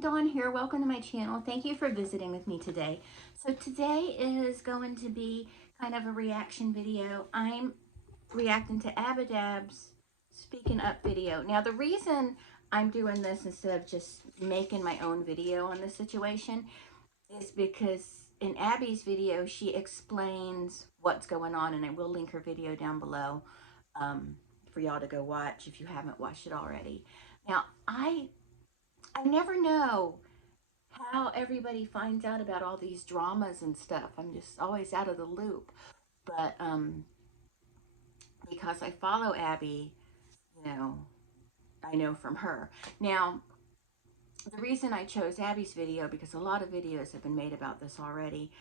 Dawn here. Welcome to my channel. Thank you for visiting with me today. So today is going to be kind of a reaction video. I'm reacting to Abadab's Speaking Up video. Now the reason I'm doing this instead of just making my own video on this situation is because in Abby's video she explains what's going on, and I will link her video down below for y'all to go watch if you haven't watched it already. Now I never know how everybody finds out about all these dramas and stuff. I'm just always out of the loop. But because I follow Abby, you know, I know from her. Now, the reason I chose Abby's video, because a lot of videos have been made about this already,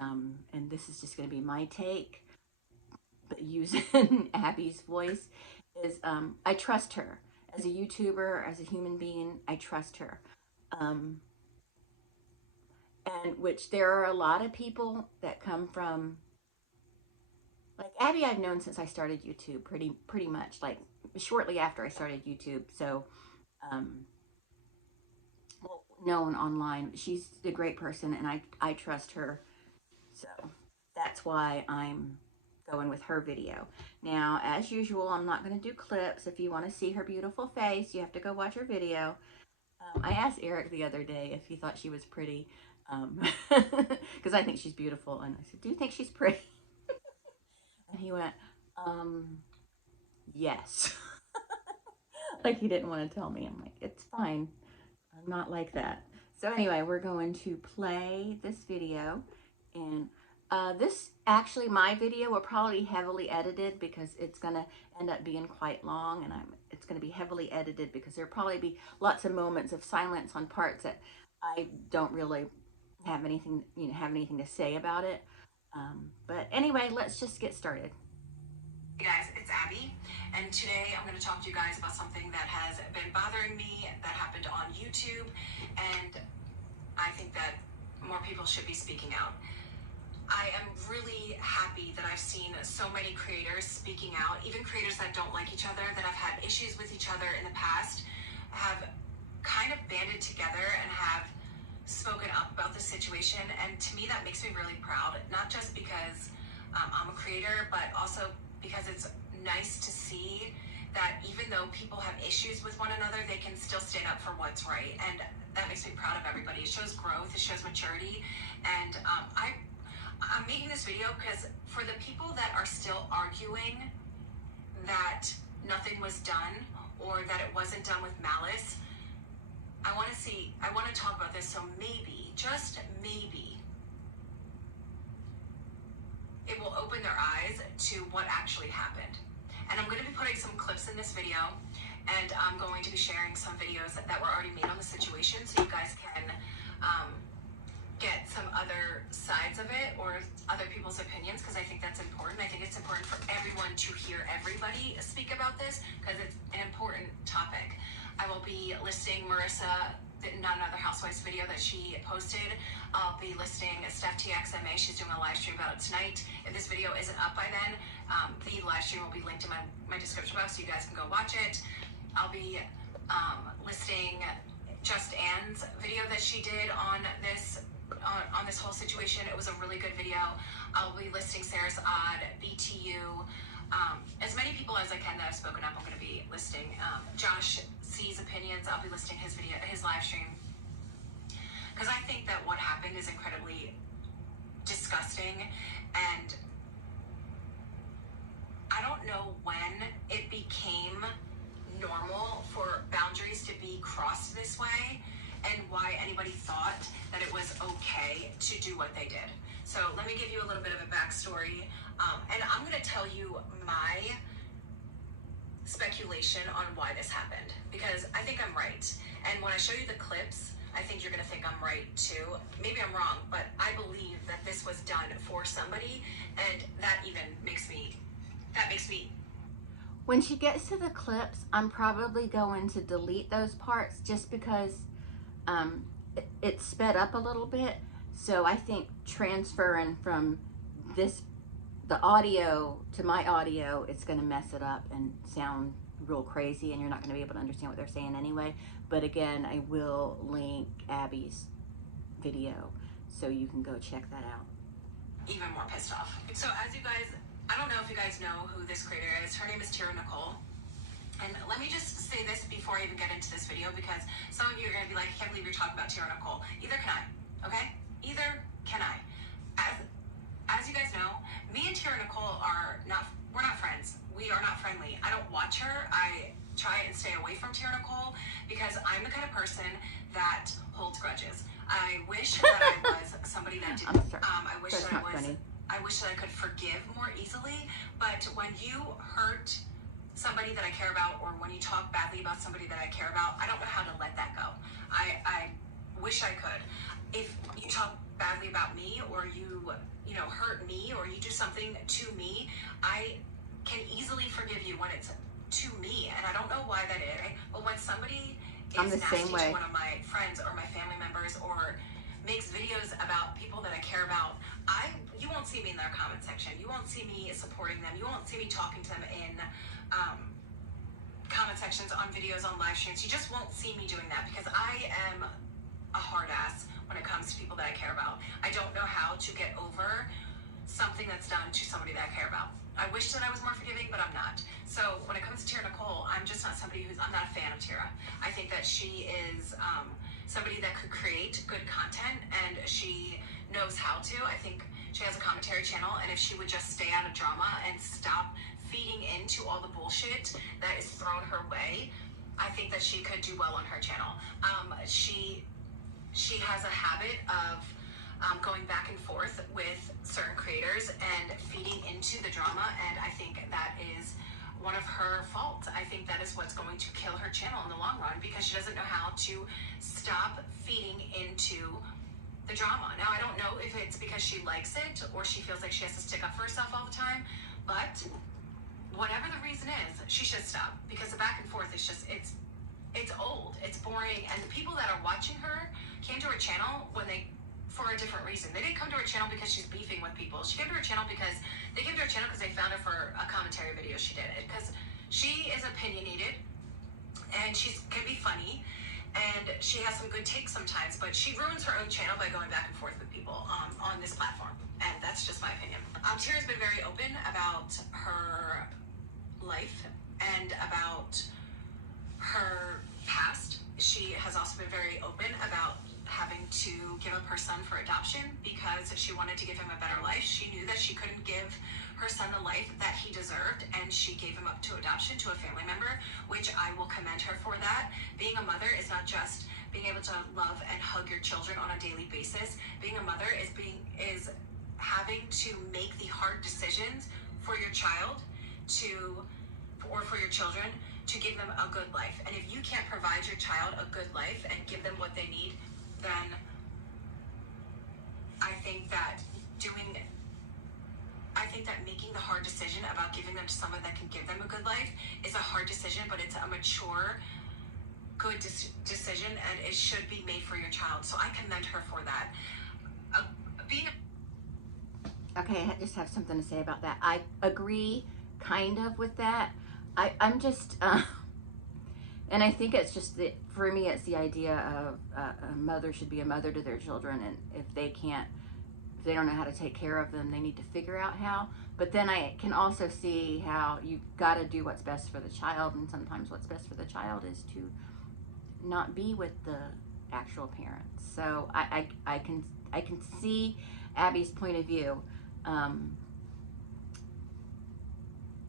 and this is just going to be my take, but using Abby's voice, is I trust her. As a YouTuber, as a human being, I trust her. And which there are a lot of people that come from, like Abby I've known since I started YouTube, pretty much, like shortly after I started YouTube. So well, known online. She's a great person, and I trust her. So that's why I'm going with her video. Now, as usual, I'm not going to do clips. If you want to see her beautiful face, you have to go watch her video. I asked Eric the other day if he thought she was pretty, because I think she's beautiful, and I said, do you think she's pretty? And he went, yes. Like he didn't want to tell me. I'm like, it's fine, I'm not like that. So anyway, we're going to play this video, and this actually, my video will probably be heavily edited because it's going to end up being quite long, and it's going to be heavily edited because there'll probably be lots of moments of silence on parts that I don't really have anything, have anything to say about it. But anyway, let's just get started. Hey guys, it's Abby, and today I'm going to talk to you guys about something that has been bothering me that happened on YouTube, and I think that more people should be speaking out. I am really happy that I've seen so many creators speaking out, even creators that don't like each other, that have had issues with each other in the past, have kind of banded together and have spoken up about the situation. And to me, that makes me really proud, not just because I'm a creator, but also because it's nice to see that even though people have issues with one another, they can still stand up for what's right. And that makes me proud of everybody. It shows growth, it shows maturity. And I'm making this video because for the people that are still arguing that nothing was done or that it wasn't done with malice, I want to talk about this, so maybe, just maybe, it will open their eyes to what actually happened. And I'm going to be putting some clips in this video, and I'm going to be sharing some videos that were already made on the situation so you guys can get some other sides of it or other people's opinions, because I think that's important. I think it's important for everyone to hear everybody speak about this because it's an important topic. I will be listing Marissa, Not Another Housewives video that she posted. I'll be listing Steph TXMA. She's doing a live stream about it tonight. If this video isn't up by then, the live stream will be linked in my description box so you guys can go watch it. I'll be listing Just Anne's video that she did on this whole situation. It was a really good video. I'll be listing Sarah's Odd, BTU, as many people as I can that have spoken up. I'm going to be listing Josh C's opinions. I'll be listing his video, his live stream, because I think that what happened is incredibly disgusting, and I don't know when it became normal for boundaries to be crossed this way, and why anybody thought that it was okay to do what they did. So let me give you a little bit of a backstory, and I'm going to tell you my speculation on why this happened, because I think I'm right. And when I show you the clips, I think you're going to think I'm right too. Maybe I'm wrong, but I believe that this was done for somebody, and that even makes me, When she gets to the clips, I'm probably going to delete those parts just because it's sped up a little bit. So I think transferring from the audio to my audio, it's going to mess it up and sound real crazy and you're not going to be able to understand what they're saying anyway. But again, I will link Abby's video so you can go check that out. Even more pissed off. So as you guys, I don't know if you guys know who this creator is. Her name is Tyranicholee. And let me just say this before I even get into this video, because some of you are going to be like, I can't believe you're talking about Tyranicholee. Either can I, okay? Either can I. As you guys know, me and Tyranicholee we're not friends. We are not friendly. I don't watch her. I try and stay away from Tyranicholee because I'm the kind of person that holds grudges. I wish that I was somebody that didn't. I wish that I wish that I could forgive more easily. But when you hurt somebody that I care about, or when you talk badly about somebody that I care about, I don't know how to let that go. I wish I could. If you talk badly about me, or you hurt me, or you do something to me, I can easily forgive you when it's to me, and I don't know why that is. But when somebody is nasty to one of my friends or my family members, or makes videos about people that I care about, you won't see me in their comment section. You won't see me supporting them. You won't see me talking to them in comment sections on videos, on live streams. You just won't see me doing that because I am a hard ass when it comes to people that I care about. I don't know how to get over something that's done to somebody that I care about. I wish that I was more forgiving, but I'm not. So when it comes to Tyranicholee, I'm just not somebody I'm not a fan of Tyra. I think that she is somebody that could create good content, and she knows how to. I think she has a commentary channel, and if she would just stay out of drama and stop feeding into all the bullshit that is thrown her way, I think that she could do well on her channel. She has a habit of going back and forth with certain creators and feeding into the drama, and I think that is one of her faults. I think that is what's going to kill her channel in the long run, because she doesn't know how to stop feeding into the drama. Now, I don't know if it's because she likes it or she feels like she has to stick up for herself all the time, but whatever the reason is, she should stop, because the back and forth is just, it's old, it's boring, and the people that are watching her came to her channel for a different reason. They didn't come to her channel because she's beefing with people. She came to her channel because they found her for a commentary video she did. Because she is opinionated, and she can be funny, and she has some good takes sometimes, but she ruins her own channel by going back and forth with people on this platform, and that's just my opinion. Tyra's been very open about her life and about her past. She has also been very open about having to give up her son for adoption because she wanted to give him a better life. She knew that she couldn't give her son the life that he deserved, and she gave him up to adoption to a family member, which I will commend her for that. Being a mother is not just being able to love and hug your children on a daily basis. Being a mother is having to make the hard decisions for your child or for your children to give them a good life. And if you can't provide your child a good life and give them what they need, then I think that making the hard decision about giving them to someone that can give them a good life is a hard decision, but it's a mature, good decision, and it should be made for your child. So I commend her for that. Okay, I just have something to say about that. I agree kind of with that. I'm just, and I think it's just that for me, it's the idea of a mother should be a mother to their children, and if they don't know how to take care of them, they need to figure out how. But then I can also see how you've got to do what's best for the child, and sometimes what's best for the child is to not be with the actual parents. So I can see Abby's point of view.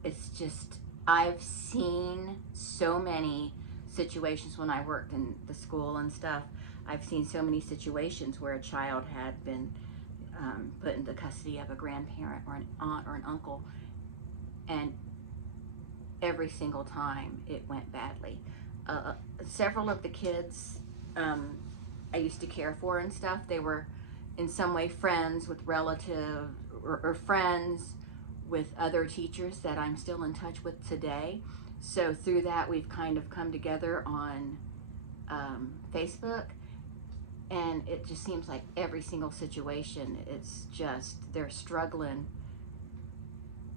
It's just, I've seen so many situations when I worked in the school and stuff. I've seen so many situations where a child had been put into custody of a grandparent or an aunt or an uncle, and every single time it went badly. Several of the kids I used to care for and stuff, they were in some way friends with relatives or friends with other teachers that I'm still in touch with today. So through that, we've kind of come together on Facebook, and it just seems like every single situation, it's just, they're struggling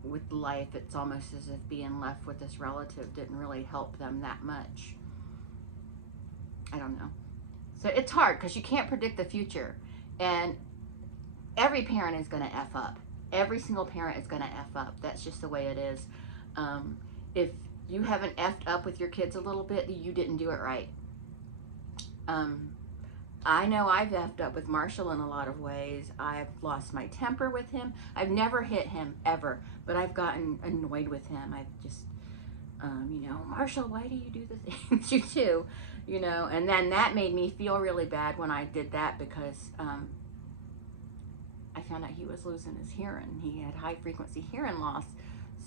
with life, it's almost as if being left with this relative didn't really help them that much. I don't know. So it's hard because you can't predict the future. And every parent is going to F up. Every single parent is going to F up. That's just the way it is. If you haven't F'd up with your kids a little bit, you didn't do it right. I know I've F'd up with Marshall in a lot of ways. I've lost my temper with him. I've never hit him, ever, but I've gotten annoyed with him. I've just, Marshall, why do you do the things you do? And then that made me feel really bad when I did that because I found out he was losing his hearing. He had high frequency hearing loss.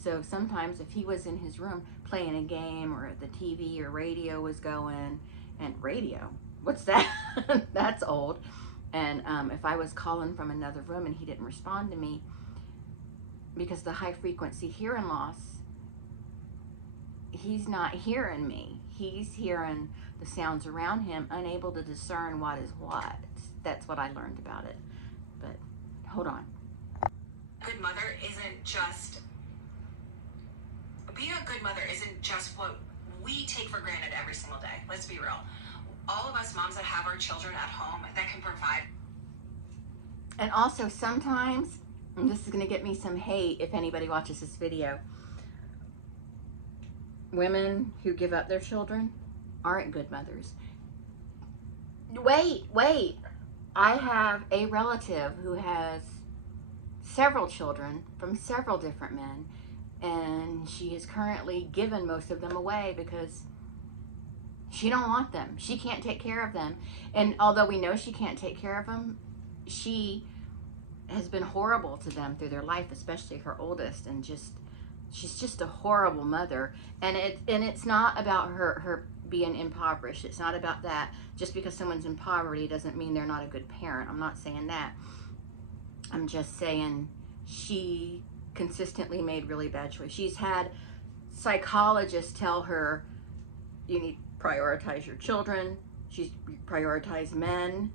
So sometimes if he was in his room playing a game or the TV or radio was going, and radio, what's that? That's old. And if I was calling from another room and he didn't respond to me, because the high frequency hearing loss, he's not hearing me. He's hearing the sounds around him, unable to discern what is what. That's what I learned about it. But hold on. Good mother isn't just, being a good mother isn't just what we take for granted every single day. Let's be real. All of us moms that have our children at home that can provide. And also sometimes, and this is going to get me some hate if anybody watches this video, women who give up their children aren't good mothers. Wait. I have a relative who has several children from several different men, and she has currently given most of them away because she don't want them. She can't take care of them. And although we know she can't take care of them, she has been horrible to them through their life, especially her oldest, and she's just a horrible mother. And it's not about her being impoverished. It's not about that. Just because someone's in poverty doesn't mean they're not a good parent. I'm not saying that. I'm just saying she consistently made really bad choices. She's had psychologists tell her, you need to prioritize your children. She's prioritized men,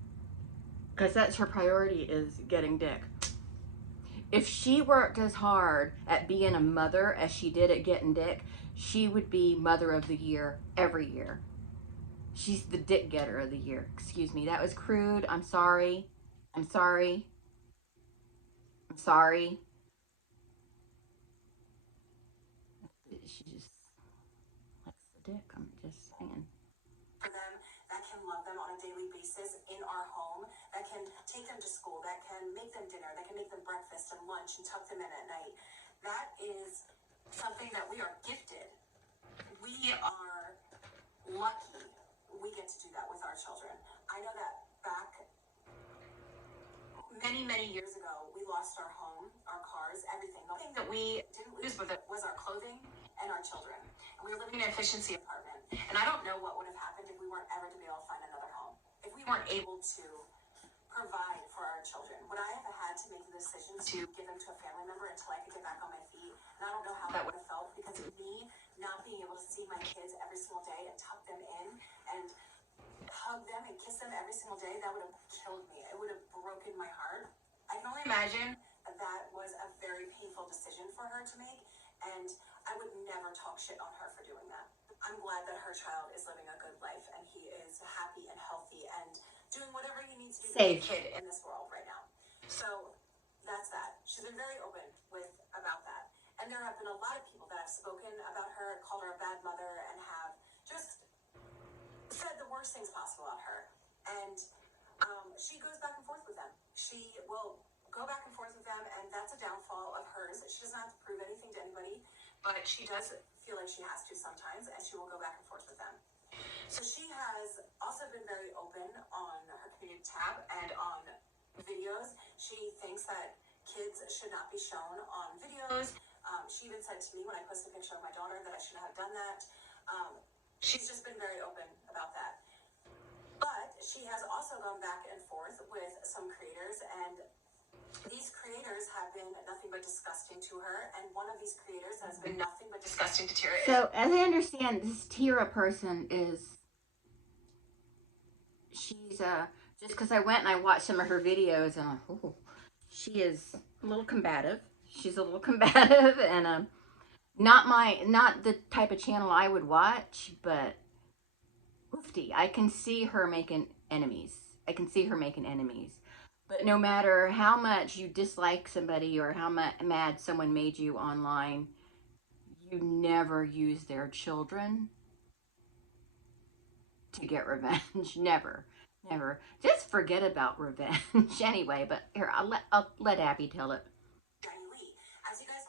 because that's her priority, is getting dick. If she worked as hard at being a mother as she did at getting dick, she would be Mother of the Year every year. She's the dick getter of the year. Excuse me, that was crude. I'm sorry. She just likes the dick, I'm just saying. For them that can love them on a daily basis in our home, that can take them to school, that can make them dinner, that can make them breakfast and lunch and tuck them in at night. That is something that we are gifted. We are lucky we get to do that with our children. I know that back many years ago, we lost our home, our cars, everything. The thing that we didn't lose was our clothing and our children. And we were living in an efficiency apartment. And I don't know what would have happened if we weren't ever to be able to find another home. If we weren't able to provide for our children. Would I have had to make the decision to give them to a family member until I could get back on my feet? And I don't know how that would have felt, because of me not being able to see my kids every single day and tuck them in and hug them and kiss them every single day. That would have killed me. It would have broken my heart. I can only imagine that was a very painful decision for her to make, and I would never talk shit on her for doing that. I'm glad that her child is living a good life and he is happy and healthy and doing whatever he needs to do to be a kid in this world right now. So that's that. She's been very open about that. And there have been a lot of people that have spoken about her, called her a bad mother, and have just said the worst things possible about her. And she goes back and forth with them. She will go back and forth with them, and that's a downfall of hers. She doesn't have to prove anything to anybody, but she does feel like she has to sometimes, and she will go back and forth with them. So she has also been very open on her community tab and on videos. She thinks that kids should not be shown on videos. She even said to me when I posted a picture of my daughter that I shouldn't have done that. She's just been very open about that. But she has also gone back and forth with some creators, and these creators have been nothing but disgusting to her, and one of these creators has been nothing but disgusting to Tira. So, as I understand, this Tira person she's just because I went and I watched some of her videos, and she is a little combative. she's a little combative, and not the type of channel I would watch, but oofty, I can see her making enemies. I can see her making enemies. But no matter how much you dislike somebody or how mad someone made you online, you never use their children to get revenge. Never. Never. Just forget about revenge anyway. But here, I'll let Abby tell it. Jenny Lee. As you guys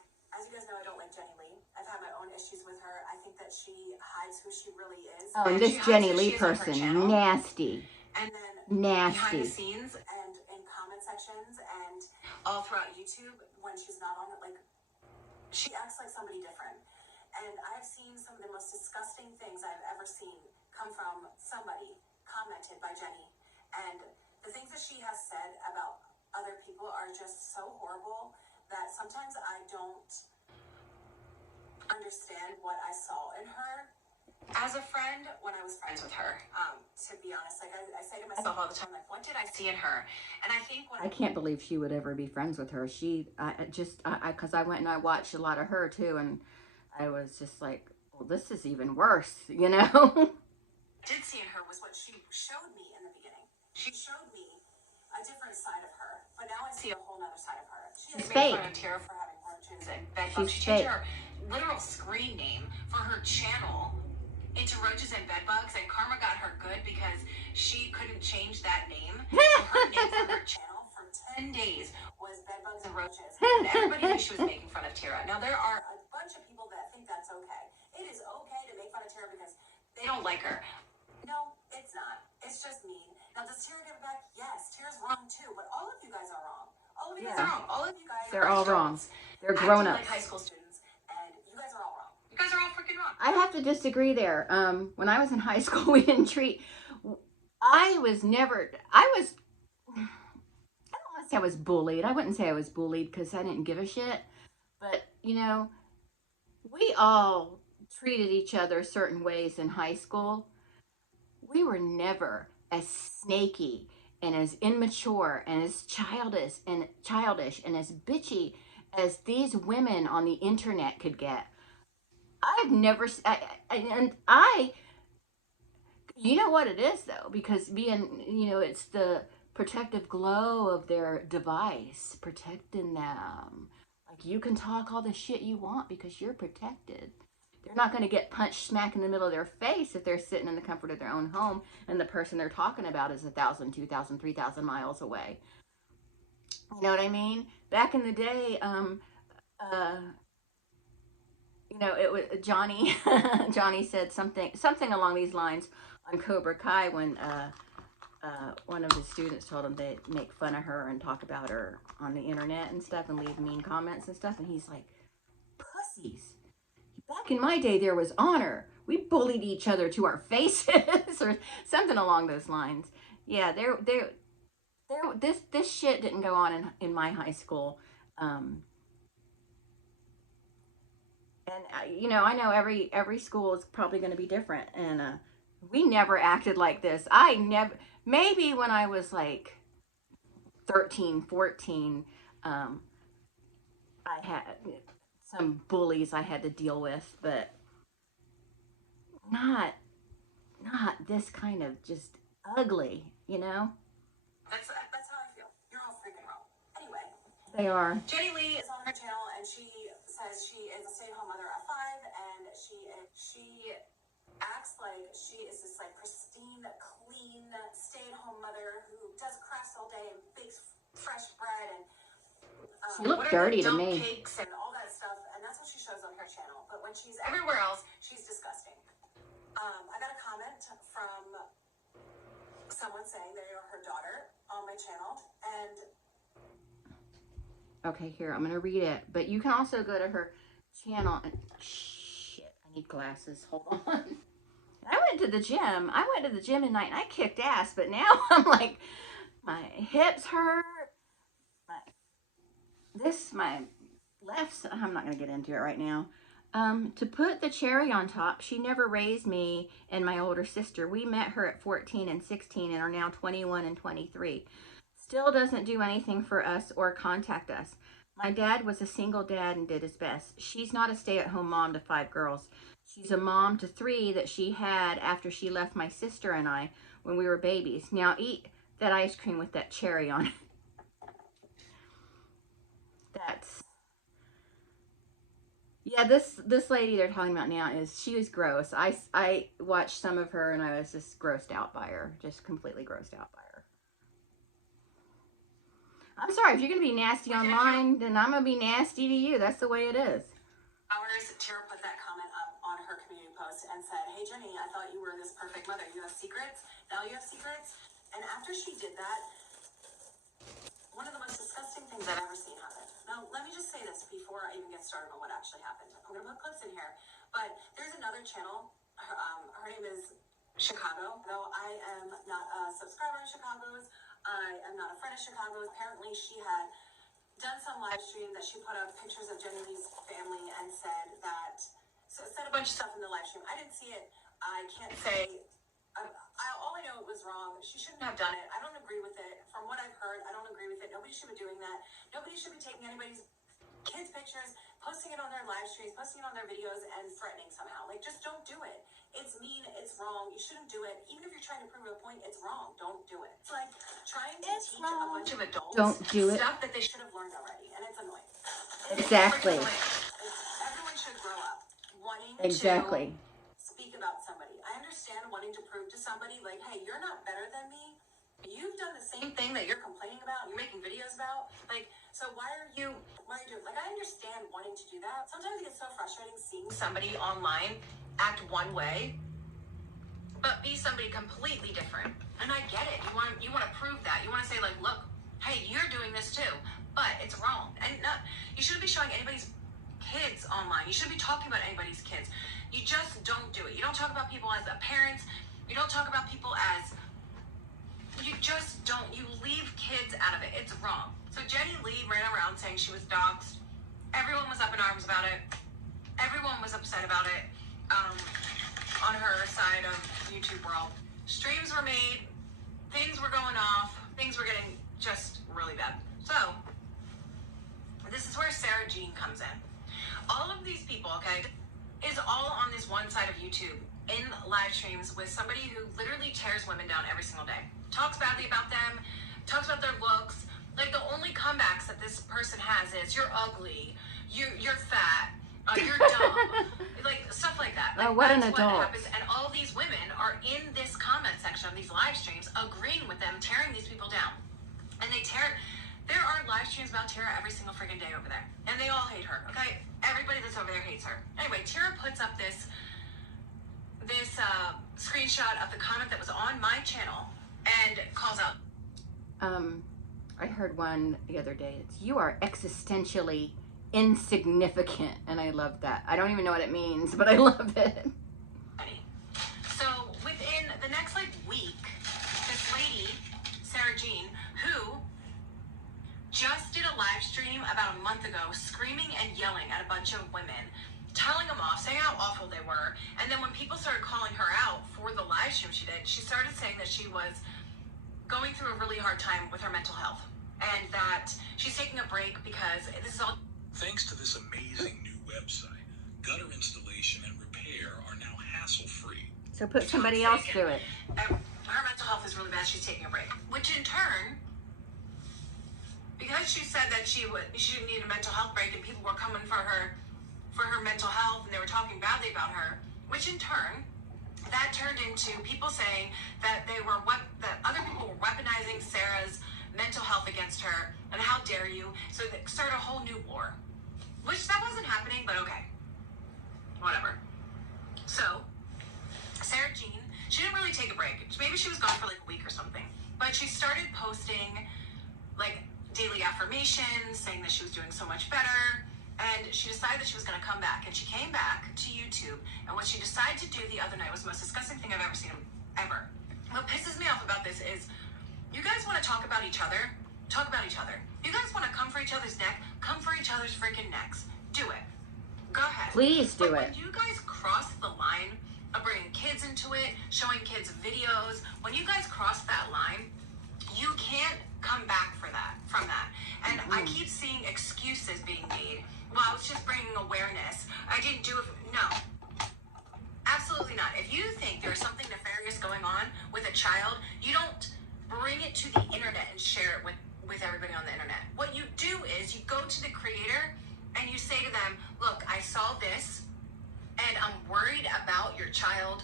know, I don't like Jenny Lee. I've had my own issues with her. I think that she hides who she really is. Oh, and this Jenny Lee person, nasty. And then Nasty. behind the scenes and in comment sections and all throughout YouTube when she's not on it, like she acts like somebody different. And I've seen some of the most disgusting things I've ever seen come from somebody commented by Jenny. And the things that she has said about other people are just so horrible that sometimes I don't understand what I saw in her as a friend when I was friends with her. To be honest, like I say to myself all the time, like, what did I see in her? And I think I can't believe she would ever be friends with her. Because I went and I watched a lot of her too, and I was just like, well, this is even worse, you know? did see in her was what she showed me in the beginning. She showed me a different side of her, but now I see a whole other side of her. She has made fun of Tara for having roaches and bedbugs. She changed her literal screen name for her channel into roaches and bedbugs, and karma got her good because she couldn't change that name. So her name for her channel for 10 days was bedbugs and roaches, and everybody knew she was making fun of Tara. Now there are a bunch of people that think that's okay. It is okay to make fun of Tara because they don't like her. No, it's not. It's just mean. Now, does Tara give it back? Yes, Tara's wrong too, but all of you guys are wrong. All of you guys are wrong. All of you guys They're all wrong. adults They're grown acting ups. like high school students, and you guys are all wrong. You guys are all freaking wrong. I have to disagree there. When I was in high school, we didn't treat. I was never. I don't want to say I was bullied. I wouldn't say I was bullied because I didn't give a shit. But you know, we all treated each other certain ways in high school. We were never as snaky and as immature and as childish and as bitchy as these women on the internet could get. I've never, and I, you know what it is though, because it's the protective glow of their device protecting them. Like you can talk all the shit you want because you're protected. They're not going to get punched smack in the middle of their face if they're sitting in the comfort of their own home and the person they're talking about is 1,000, 2,000, 3,000 miles away. You know what I mean? Back in the day, it was Johnny. Johnny said something along these lines on Cobra Kai when one of his students told him they'd make fun of her and talk about her on the internet and stuff and leave mean comments and stuff. And he's like, pussies. Back in my day, there was honor. We bullied each other to our faces or something along those lines. Yeah, this shit didn't go on in my high school. And I know every school is probably going to be different. And we never acted like this. Maybe when I was like 13, 14, I had some bullies I had to deal with, but not this kind of just ugly, you know? That's how I feel. You're all freaking wrong. Anyway. They are. Jenny Lee is on her channel and she says she is a stay-at-home mother of 5 and she acts like she is this like pristine, clean, stay-at-home mother who does crafts all day and bakes fresh bread and she looked dirty to me. Cakes and all that stuff, and that's what she shows on her channel. But when she's everywhere else, she's disgusting. I got a comment from someone saying they are her daughter on my channel, and okay, here I'm gonna read it. But you can also go to her channel and shit. I need glasses. Hold on. I went to the gym tonight and I kicked ass. But now I'm like, my hips hurt. My left, I'm not going to get into it right now. To put the cherry on top, she never raised me and my older sister. We met her at 14 and 16 and are now 21 and 23. Still doesn't do anything for us or contact us. My dad was a single dad and did his best. She's not a stay-at-home mom to 5 girls. She's a mom to 3 that she had after she left my sister and I when we were babies. Now eat that ice cream with that cherry on it. That's... Yeah, this lady they're talking about now she was gross. I watched some of her and I was just grossed out by her. Just completely grossed out by her. I'm sorry, if you're going to be nasty online, then I'm going to be nasty to you. That's the way it is. Tara put that comment up on her community post and said, "Hey Jenny, I thought you were this perfect mother. You have secrets? Now you have secrets?" And after she did that, one of the most disgusting things I've ever seen happen. Now, let me just say this before I even get started on what actually happened. I'm going to put clips in here. But there's another channel. Her name is Chicago. Though I am not a subscriber of Chicago's, I am not a friend of Chicago's. Apparently, she had done some live stream that she put up pictures of Jenny Lee's family and said a bunch of stuff in the live stream. I didn't see it. I can't say. All I know, it was wrong. She shouldn't have done it. I don't agree with it. From what I've heard, I don't agree with it. Nobody should be doing that. Nobody should be taking anybody's kids' pictures, posting it on their live streams, posting it on their videos, and threatening somehow. Like, just don't do it. It's mean. It's wrong. You shouldn't do it. Even if you're trying to prove a point, it's wrong. Don't do it. It's like trying to teach a bunch of adults stuff that they should have learned already, and it's annoying. Exactly. Everyone should grow up wanting to speak about somebody. I understand wanting to prove to somebody, like, hey, you're not better than me. You've done the same thing that you're complaining about, you're making videos about. Like, so why are you doing? Like, I understand wanting to do that. Sometimes it gets so frustrating seeing somebody online act one way, but be somebody completely different. And I get it. You want to prove that. You want to say, like, look, hey, you're doing this too, but it's wrong. And you shouldn't be showing anybody's kids online. You shouldn't be talking about anybody's kids. You just don't do it. You don't talk about people as parents. You don't talk about people as... You just don't. You leave kids out of it. It's wrong. So Jenny Lee ran around saying she was doxxed. Everyone was up in arms about it. Everyone was upset about it on her side of YouTube world. Streams were made. Things were going off. Things were getting just really bad. So this is where Sarah Jean comes in. All of these people, okay, is all on this one side of YouTube in live streams with somebody who literally tears women down every single day. Talks badly about them, talks about their looks. Like, the only comebacks that this person has is, you're ugly, you're fat, you're dumb, like, stuff like that. Like, what an that's adult. what happens. And all these women are in this comment section of these live streams agreeing with them, tearing these people down. And there are live streams about Tara every single freaking day over there. And they all hate her, okay? Everybody that's over there hates her. Anyway, Tara puts up this screenshot of the comment that was on my channel and calls out. I heard one the other day. It's, you are existentially insignificant. And I love that. I don't even know what it means, but I love it. So within the next week, this lady, Sarah Jean, who just did a live stream about a month ago, screaming and yelling at a bunch of women, telling them off, saying how awful they were. And then when people started calling her out for the live stream she did, she started saying that she was going through a really hard time with her mental health and that she's taking a break because this is all... Thanks to this amazing new website, gutter installation and repair are now hassle-free. So put somebody else through it. Her mental health is really bad. She's taking a break, which in turn, because she said that she didn't need a mental health break and people were coming for her mental health and they were talking badly about her, which in turn, that turned into people saying that that other people were weaponizing Sarah's mental health against her and how dare you. So they started a whole new war, which that wasn't happening, but okay, whatever. So Sarah Jean, she didn't really take a break. Maybe she was gone for a week or something, but she started posting daily affirmations saying that she was doing so much better. And she decided that she was going to come back. And she came back to YouTube. And what she decided to do the other night was the most disgusting thing I've ever seen, ever. What pisses me off about this is, you guys want to talk about each other? Talk about each other. You guys want to come for each other's neck? Come for each other's freaking necks. Do it. Go ahead. Please do but it. When you guys cross the line of bringing kids into it, showing kids videos, when you guys cross that line, you can't come back from that. And I keep seeing excuses well, I was just bringing awareness. I didn't do it. No. Absolutely not. If you think there's something nefarious going on with a child, you don't bring it to the internet and share it with everybody on the internet. What you do is you go to the creator and you say to them, look, I saw this and I'm worried about your child.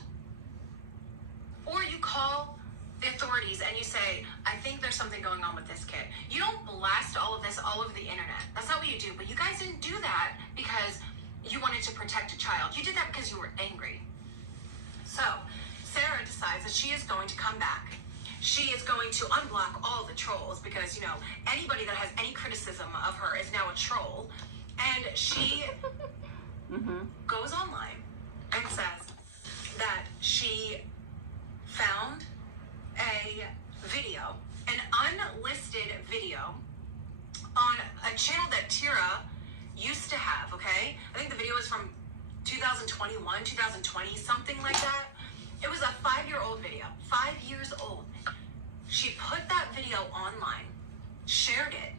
Or you call the authorities and you say, I think there's something going on with this kid. You don't blast all of this all over the internet. That's not what you do. But you guys didn't do that because you wanted to protect a child. You did that because you were angry. So Sarah decides that she is going to come back. She is going to unblock all the trolls because, you know, anybody that has any criticism of her is now a troll. And she goes online and says that she found a video, an unlisted video on a channel that Tyra used to have, okay? I think the video was from 2021, 2020, something like that. It was a 5-year-old video, 5 years old. She put that video online, shared it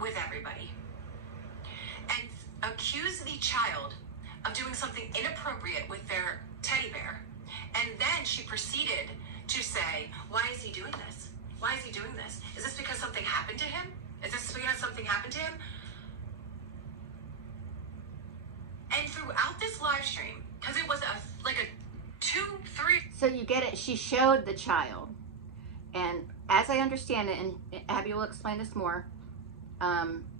with everybody, and accused the child of doing something inappropriate with their teddy bear. And then she proceeded to say, why is he doing this? Why is he doing this? Is this because something happened to him? Is this because something happened to him? And throughout this live stream, because it was like a 2, 3. So you get it. She showed the child. And as I understand it, and Abby will explain this more,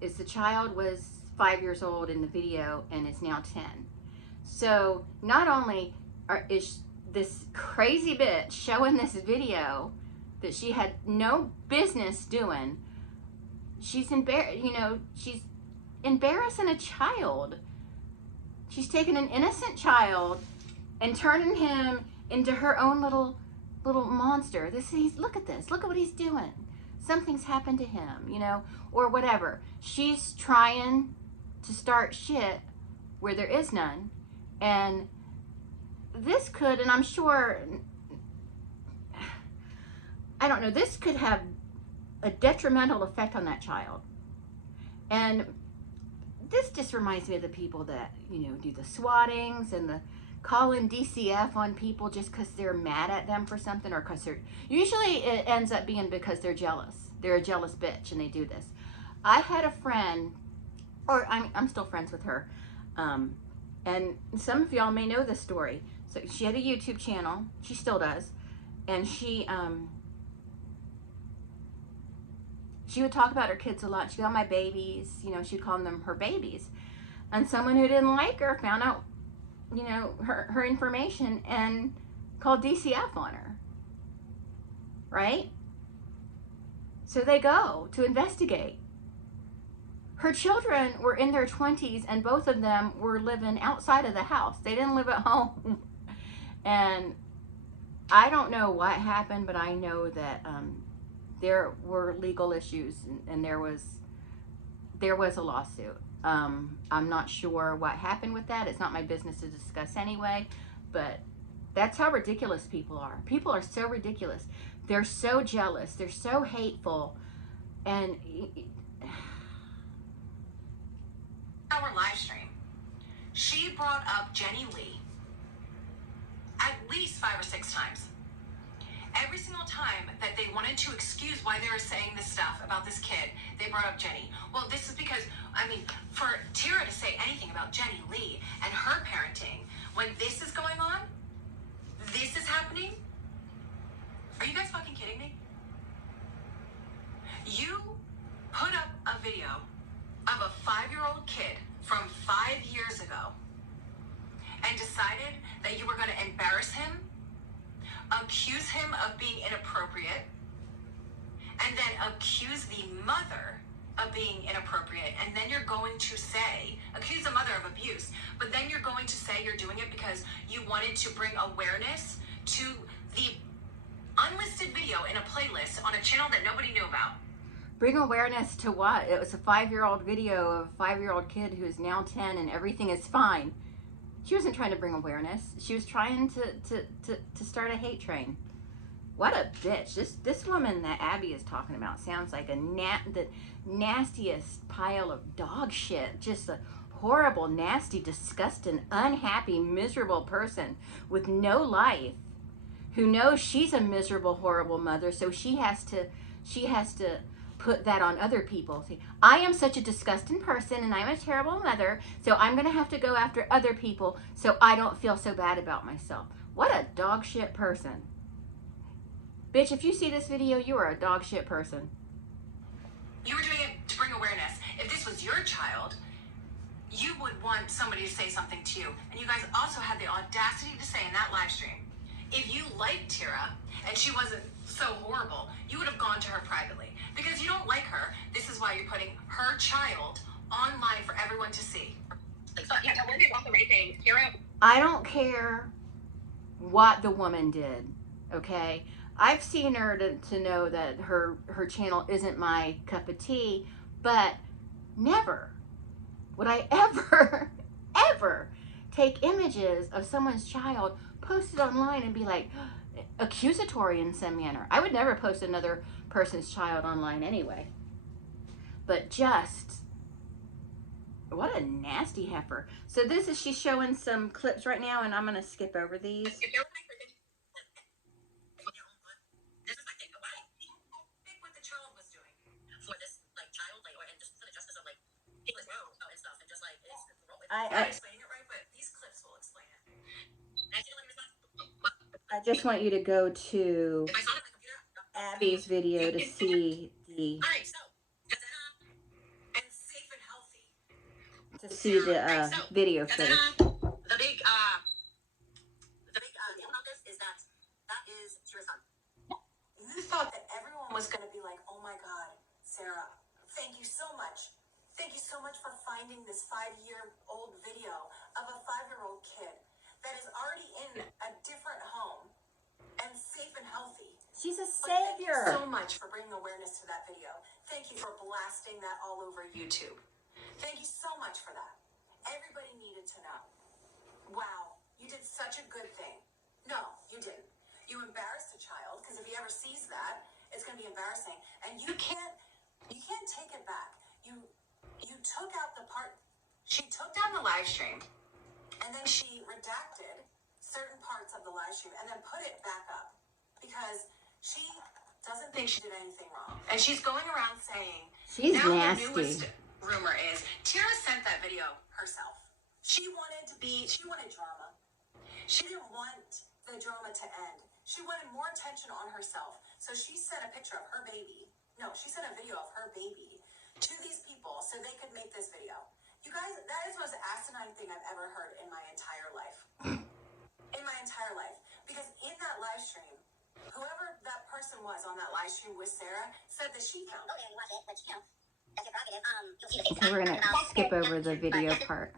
is the child was 5 years old in the video and is now 10. So not only is this crazy bitch showing this video that she had no business doing, she's she's embarrassing a child. She's taking an innocent child and turning him into her own little monster. Look at this. Look at what he's doing. Something's happened to him, you know, or whatever. She's trying to start shit where there is none. And this could, and I'm sure, I don't know, this could have a detrimental effect on that child. And this just reminds me of the people that, you know, do the swattings and the calling DCF on people just because they're mad at them for something, or because they're, usually it ends up being because they're jealous. They're a jealous bitch and they do this. I had a friend, or I'm still friends with her, and some of y'all may know this story. So she had a YouTube channel, she still does, and she would talk about her kids a lot. She'd call my babies, you know, she'd call them her babies. And someone who didn't like her found out, you know, her information and called DCF on her, right? So they go to investigate. Her children were in their 20s and both of them were living outside of the house. They didn't live at home. And I don't know what happened, but I know that there were legal issues and there was a lawsuit. I'm not sure what happened with that. It's not my business to discuss anyway, but that's how ridiculous people are. People are so ridiculous. They're so jealous. They're so hateful. And our live stream, she brought up Jenny Lee at least 5 or 6 times. Every single time that they wanted to excuse why they were saying this stuff about this kid, they brought up Jenny. Well, this is because, I mean, for Tyra to say anything about Jenny Lee and her parenting, when this is going on, this is happening, are you guys fucking kidding me? You put up a video of a 5-year-old kid from 5 years ago and decided that you were going to embarrass him, accuse him of being inappropriate, and then accuse the mother of being inappropriate, and then you're going to say, accuse the mother of abuse, but then you're going to say you're doing it because you wanted to bring awareness to the unlisted video in a playlist on a channel that nobody knew about. Bring awareness to what? It was a 5-year-old video of a 5-year-old kid who is now 10 and everything is fine. She wasn't trying to bring awareness. She was trying to start a hate train. What a bitch. This woman that Abby is talking about sounds like the nastiest pile of dog shit. Just a horrible, nasty, disgusting, unhappy, miserable person with no life, who knows she's a miserable, horrible mother, so she has to put that on other people. See, I am such a disgusting person and I'm a terrible mother, so I'm going to have to go after other people so I don't feel so bad about myself. What a dog shit person. Bitch, if you see this video, you are a dog shit person. You were doing it to bring awareness. If this was your child, you would want somebody to say something to you. And you guys also had the audacity to say in that live stream, if you liked Tira and she wasn't so horrible, you would have gone to her privately. Because you don't like her, this is why you're putting her child online for everyone to see. So, yeah, no, we're doing all the right things. Tira. I don't care what the woman did, okay? I've seen her to know that her channel isn't my cup of tea, but never would I ever, ever take images of someone's child, post it online and be like accusatory in some manner. I would never post another person's child online anyway. But just, what a nasty heifer. So this is, she's showing some clips right now and I'm going to skip over these. If you're my person, this is my thing. Why? Think what the child was doing. For this, like, child, like, or, and just for the justice of, like, people as well, and stuff, and just, like, it's I'm not explaining it right, but these clips will explain it. I just want you to go to If I saw it on my computer, Abby's video to see the all right, so, And safe and healthy. video footage. the big deal about this is that is Tira's son. You thought that everyone was going to be like, oh my God, Sarah, thank you so much. Thank you so much for finding this 5-year-old video of a 5-year-old kid that is already in a different home and safe and healthy. She's a But thank you savior. so much for bringing awareness to that video. Thank you for blasting that all over YouTube. Thank you so much for that. Everybody needed to know. Wow, you did such a good thing. No, you didn't. You embarrassed a child, because if he ever sees that, it's going to be embarrassing. And you can't take it back. You took out the part. She took down the live stream, and then she redacted certain parts of the live stream, and then put it back up because she doesn't think she did anything wrong. And she's going around saying, She's now nasty. the newest rumor is Tira sent that video herself. She wanted drama. She didn't want the drama to end. She wanted more attention on herself. So she sent a picture of her baby. No, she sent a video of her baby to these people so they could make this video. You guys, that is the most asinine thing I've ever heard in my entire life. In my entire life. Because in that live stream, whoever that person was on that live stream with Sarah said that she found Go there and watch it, which, you know, that's your prerogative. You'll see the Okay, we're gonna skip over the video part.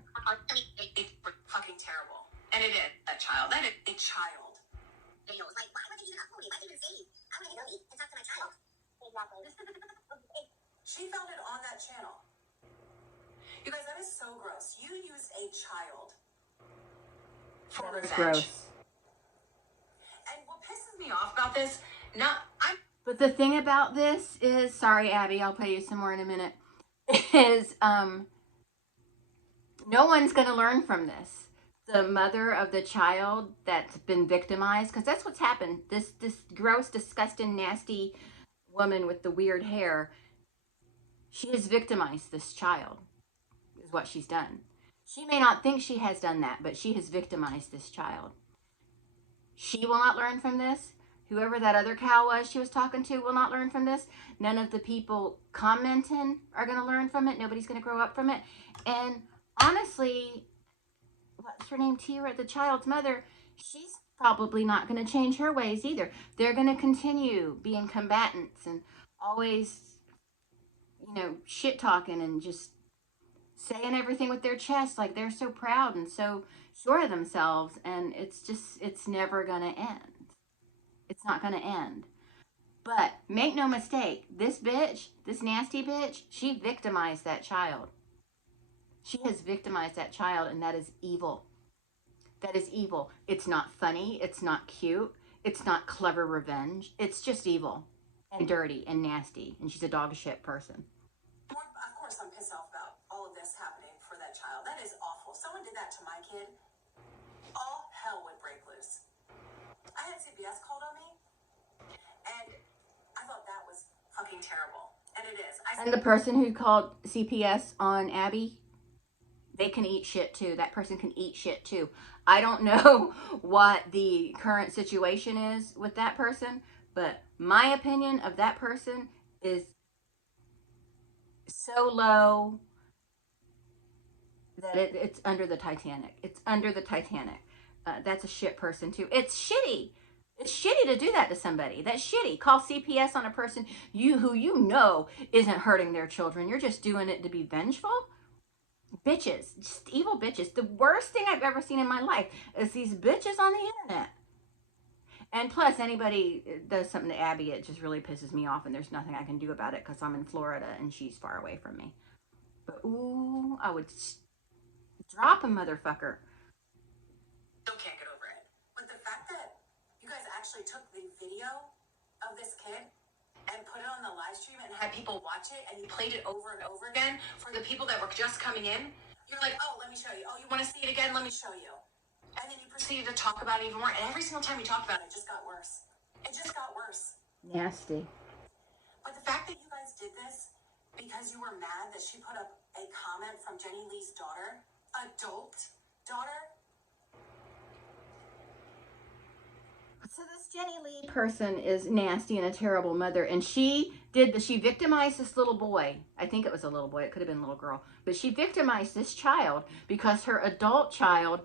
it's fucking terrible. And it is a child. That is a child. Video was like, why would you even upload it? Why even say, I want to know me and talk to my child? She found it on that channel. You guys, that is so gross. You used a child for That is revenge. gross. And what pisses me off about this, But the thing about this is, sorry, Abby, I'll play you some more in a minute, is no one's going to learn from this. The mother of the child that's been victimized, because that's what's happened. This gross, disgusting, nasty woman with the weird hair, she has victimized this child, is what she's done. She may not think she has done that, but she has victimized this child. She will not learn from this. Whoever that other cow was she was talking to will not learn from this. None of the people commenting are going to learn from it. Nobody's going to grow up from it. And honestly, what's her name, Tira, the child's mother, she's probably not going to change her ways either. They're going to continue being combatants and always, you know, shit talking and just saying everything with their chest like they're so proud and so sure of themselves. And it's never going to end. It's not going to end. But make no mistake, this bitch, this nasty bitch, she victimized that child. She has victimized that child, and that is evil. That is evil. It's not funny. It's not cute. It's not clever revenge. It's just evil and dirty and nasty, and she's a dog shit person. of course, I'm pissed off about all of this happening for that child. That that to my kid, all hell would break loose. I had CPS called on me, and I thought that was fucking terrible. And it is. And the person who called CPS on Abby, they can eat shit too. That person can eat shit too. I don't know what the current situation is with that person, but my opinion of that person is so low that it's under the Titanic. It's under the Titanic. That's a shit person too. It's shitty. It's shitty to do that to somebody. That's shitty. Call CPS on a person who you know isn't hurting their children. You're just doing it to be vengeful. Bitches, just evil bitches. The worst thing I've ever seen in my life is these bitches on the internet. And plus, anybody does something to Abby, it just really pisses me off, and there's nothing I can do about it because I'm in Florida and she's far away from me. But ooh, I would drop a motherfucker. Still can't get over it. But the fact that you guys actually took the video of this kid and put it on the live stream and had people watch it, and you played it over and over again for the people that were just coming in, you're like, oh, let me show you. Oh, you want to see it again? Let me show you. And then you proceeded to talk about it even more. And every single time you talked about it, it just got worse. It just got worse. Nasty. But the fact that you guys did this because you were mad that she put up a comment from Jenny Lee's daughter, adult daughter. So this Jenny Lee person is nasty and a terrible mother, and she victimized this little boy. I think it was a little boy. It could have been a little girl, but she victimized this child because her adult child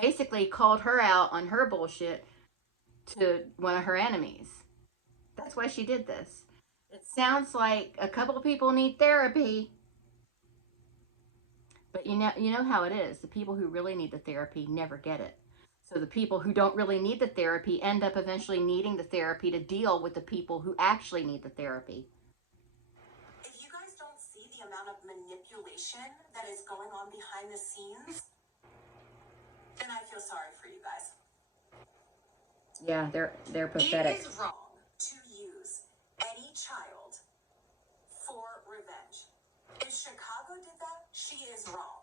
basically called her out on her bullshit to one of her enemies. That's why she did this. It sounds like a couple of people need therapy. But you know how it is. The people who really need the therapy never get it. So the people who don't really need the therapy end up eventually needing the therapy to deal with the people who actually need the therapy. If you guys don't see the amount of manipulation that is going on behind the scenes, then I feel sorry for you guys. Yeah, they're pathetic. It is wrong to use any child for revenge. If Chicago did that, she is wrong.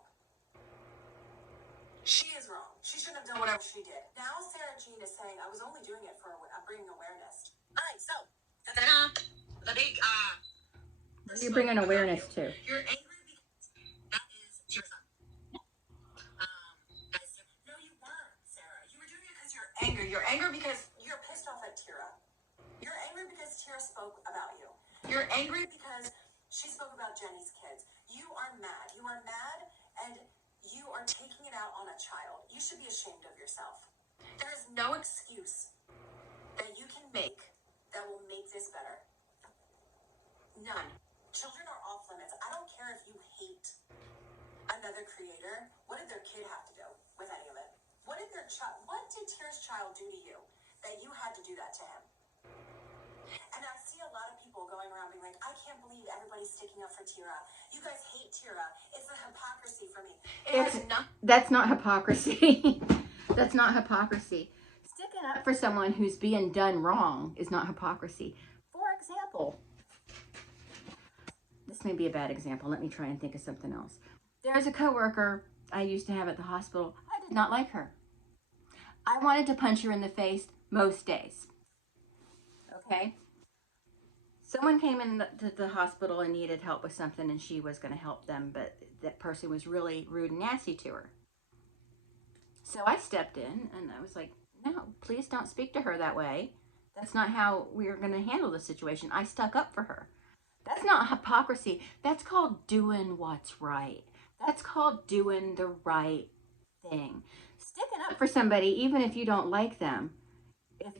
She is wrong. She shouldn't have done whatever she did. Now Sarah Jean is saying, I was only doing it for bringing awareness. All right, so the big You're bringing awareness to. You're angry because that is your son. No, you weren't, Sarah. You were doing it because you're angry. You're angry because you're pissed off at Tira. You're angry because Tira spoke about you. You're angry because she spoke about Jenny's kids. You are mad. You are mad, and you are taking it out on a child. You should be ashamed of yourself. There is no excuse that you can make that will make this better. None. Children are off limits. I don't care if you hate another creator. What did their kid have to do with any of it? What did Tira's child do to you that you had to do that to him? And I see a lot of people going around being like, I can't believe everybody's sticking up for Tira. You guys hate Tira. It's a hypocrisy for me. That's not hypocrisy. That's not hypocrisy. Sticking up for someone who's being done wrong is not hypocrisy. For example, this may be a bad example. Let me try and think of something else. There's a coworker I used to have at the hospital. I did not like her. I wanted to punch her in the face most days. Okay? Someone came in to the hospital and needed help with something, and she was going to help them, but that person was really rude and nasty to her. So I stepped in, and I was like, no, please don't speak to her that way. That's not how we're going to handle the situation. I stuck up for her. That's not hypocrisy. That's called doing what's right. That's called doing the right thing. Sticking up for somebody, even if you don't like them.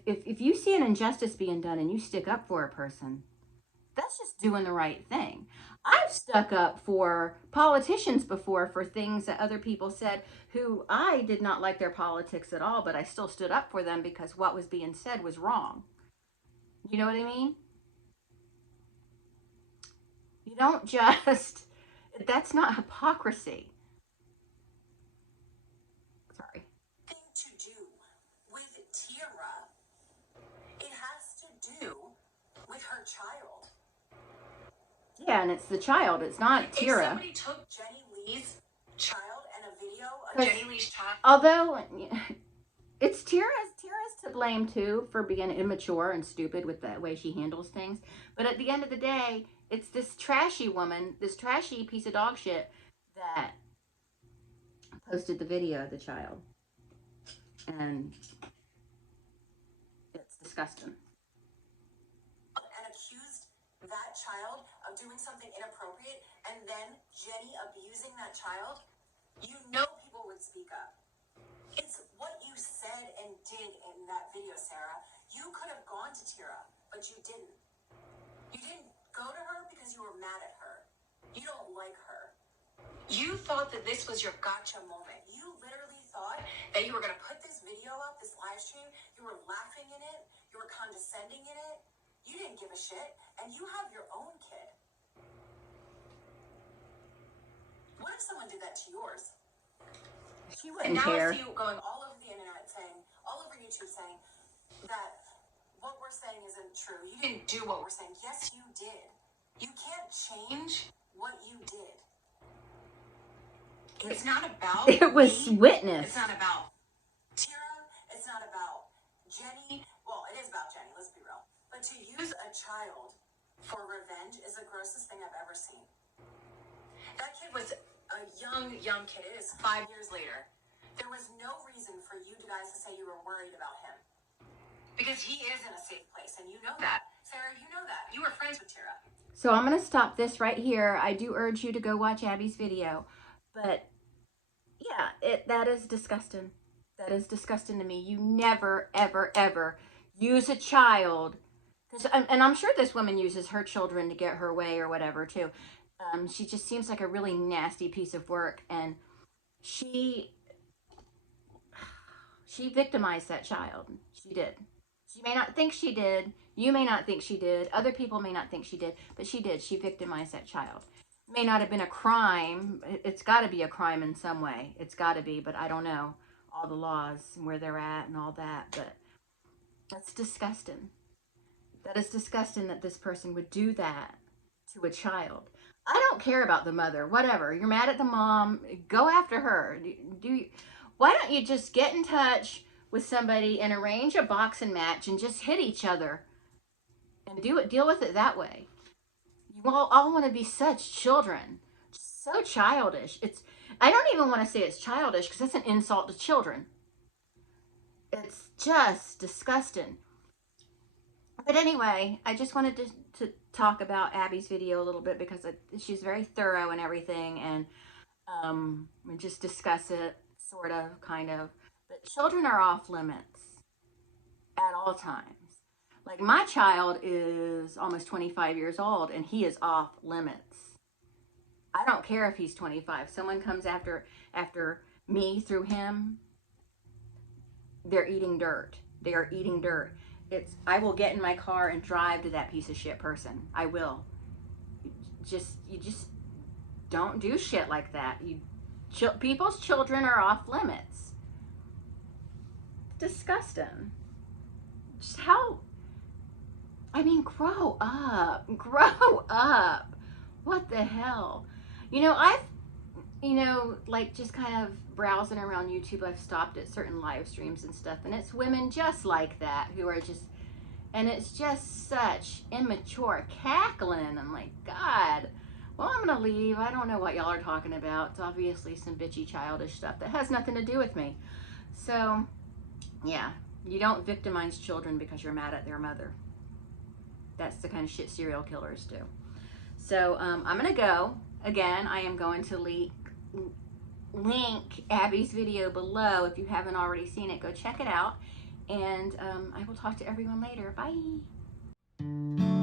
If you see an injustice being done and you stick up for a person, that's just doing the right thing. I've stuck up for politicians before for things that other people said who I did not like their politics at all, but I still stood up for them because what was being said was wrong. You know what I mean? You don't just, that's not hypocrisy. Sorry. To do with Tira, it has to do with her child. Yeah, and it's the child. It's not Tira. If somebody took Jenny Lee's child and a video Jenny Lee's child. Although it's Tira's to blame too for being immature and stupid with the way she handles things. But at the end of the day, it's this trashy woman, this trashy piece of dog shit that posted the video of the child. And it's disgusting. And accused that child of doing something inappropriate, and then Jenny abusing that child, you know people would speak up. It's what you said and did in that video, Sarah. You could have gone to Tira, but you didn't. You didn't go to her because you were mad at her. You don't like her. You thought that this was your gotcha moment. You literally thought that you were going to put this video up, this live stream. You were laughing in it. You were condescending in it. You didn't give a shit. And you have your own kid. What if someone did that to yours? She And wouldn't now care. I see you going all over the internet saying, all over YouTube saying that what we're saying isn't true. You didn't do what we're saying. Yes, you did. You can't change what you did. It's not about It was me. witnessed. It's not about Tira. It's not about Jenny. Well, it is about Jenny, let's be real. But to use a child for revenge is the grossest thing I've ever seen. That kid was a young kid. It is 5 years later. There was no reason for you guys to say you were worried about him. Because he is in a safe place, and you know that. Sarah, you know that. You were friends with Tira. So I'm going to stop this right here. I do urge you to go watch Abby's video. But yeah, that is disgusting. That is disgusting to me. You never, ever, ever use a child. And I'm sure this woman uses her children to get her way or whatever too. She just seems like a really nasty piece of work. And she victimized that child. She did. She may not think she did. You may not think she did. Other people may not think she did. But she did. She victimized that child. It may not have been a crime. It's got to be a crime in some way. It's got to be. But I don't know all the laws and where they're at and all that. But that's disgusting. That is disgusting that this person would do that to a child. I don't care about the mother. Whatever. You're mad at the mom. Go after her. Why don't you just get in touch with somebody and arrange a boxing match and just hit each other and deal with it that way? You all want to be such children. So childish. I don't even want to say it's childish because that's an insult to children. It's just disgusting. But anyway, I just wanted to talk about Abby's video a little bit because she's very thorough and everything, and we just discuss it, sort of, kind of. But children are off limits at all times. Like, my child is almost 25 years old, and he is off limits. I don't care if he's 25. Someone comes after me through him, they're eating dirt. They are eating dirt. I will get in my car and drive to that piece of shit person. I will. You just don't do shit like that. People's children are off limits. Disgusting. Just grow up. Grow up. What the hell? Like, just kind of browsing around YouTube, I've stopped at certain live streams and stuff, and it's women just like that who are just, and it's just such immature cackling. I'm like, God, well, I'm gonna leave. I don't know what y'all are talking about. It's obviously some bitchy, childish stuff that has nothing to do with me. So, yeah, you don't victimize children because you're mad at their mother. That's the kind of shit serial killers do. So, I'm gonna go. Again, I am going to link Abby's video below. If you haven't already seen it, go check it out. And I will talk to everyone later. Bye.